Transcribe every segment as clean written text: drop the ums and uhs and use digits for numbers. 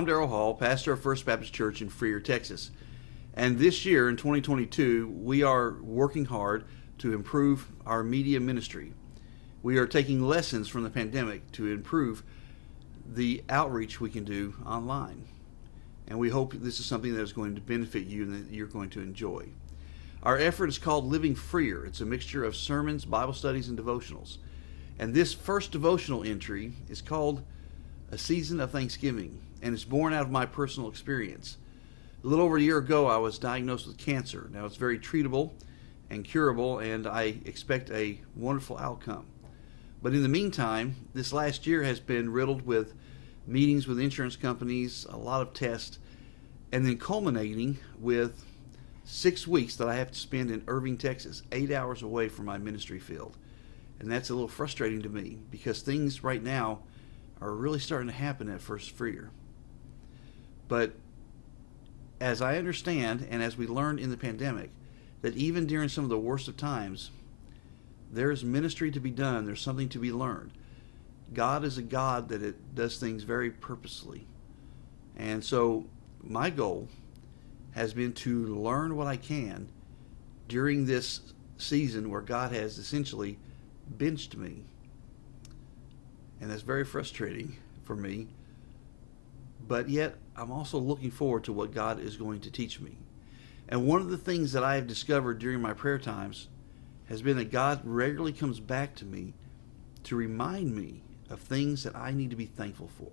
I'm Daryl Hall, pastor of First Baptist Church in Freer, Texas. And this year, in 2022, we are working hard to improve our media ministry. We are taking lessons from the pandemic to improve the outreach we can do online. And we hope this is something that is going to benefit you and that you're going to enjoy. Our effort is called Living Freer. It's a mixture of sermons, Bible studies, and devotionals. And this first devotional entry is called A Season of Thanksgiving, and it's born out of my personal experience. A little over a year ago, I was diagnosed with cancer. Now, it's very treatable and curable, and I expect a wonderful outcome. But in the meantime, this last year has been riddled with meetings with insurance companies, a lot of tests, and then culminating with 6 weeks that I have to spend in Irving, Texas, 8 hours away from my ministry field. And that's a little frustrating to me because things right now are really starting to happen at First Freer. But as I understand, and as we learned in the pandemic, that even during some of the worst of times, there's ministry to be done. There's something to be learned. God is a God that does things very purposely. And so my goal has been to learn what I can during this season where God has essentially benched me. And that's very frustrating for me. But yet, I'm also looking forward to what God is going to teach me. And one of the things that I have discovered during my prayer times has been that God regularly comes back to me to remind me of things that I need to be thankful for.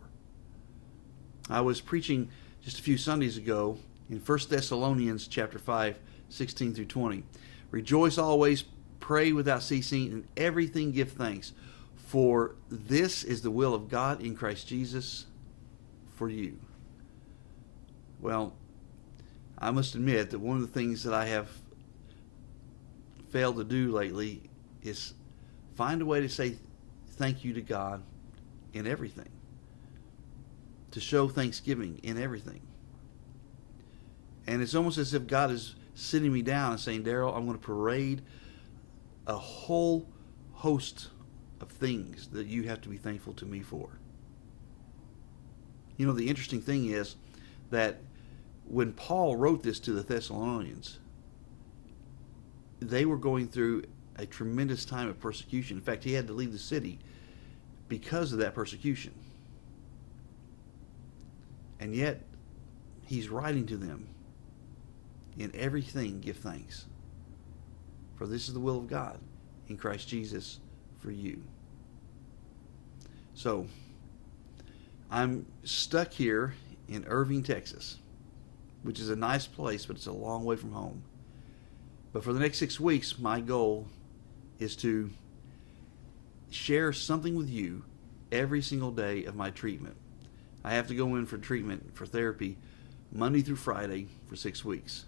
I was preaching just a few Sundays ago in 1 Thessalonians chapter 5, 16 through 20. Rejoice always, pray without ceasing, and everything give thanks, for this is the will of God in Christ Jesus for you. Well, I must admit that one of the things that I have failed to do lately is find a way to say thank you to God in everything, to show thanksgiving in everything. And it's almost as if God is sitting me down and saying, Daryl, I'm going to parade a whole host of things that you have to be thankful to me for. You know, the interesting thing is that when Paul wrote this to the Thessalonians, they were going through a tremendous time of persecution. In fact, he had to leave the city because of that persecution. And yet, he's writing to them, in everything give thanks, for this is the will of God in Christ Jesus for you. So, I'm stuck here in Irving, Texas, which is a nice place, but it's a long way from home. But for the next 6 weeks, my goal is to share something with you every single day of my treatment. I have to go in for treatment, for therapy, Monday through Friday for 6 weeks.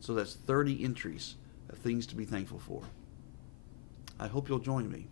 So that's 30 entries of things to be thankful for. I hope you'll join me.